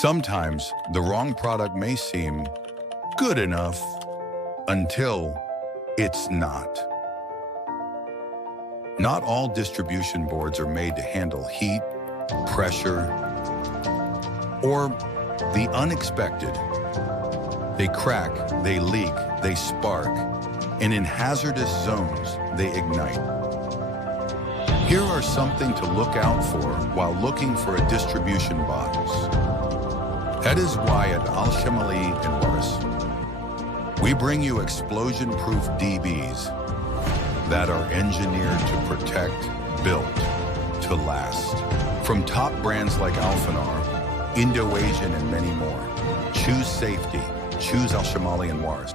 Sometimes the wrong product may seem good enough until it's not. Not all distribution boards are made to handle heat, pressure, or the unexpected. They crack, they leak, they spark, and in hazardous zones, they ignite. Here are something to look out for while looking for a distribution box. That is why at Shamali Waris, we bring you explosion-proof DBs that are engineered to protect, built to last. From top brands like Alfanar, IndoAsian, and many more. Choose safety. Choose Shamali Waris.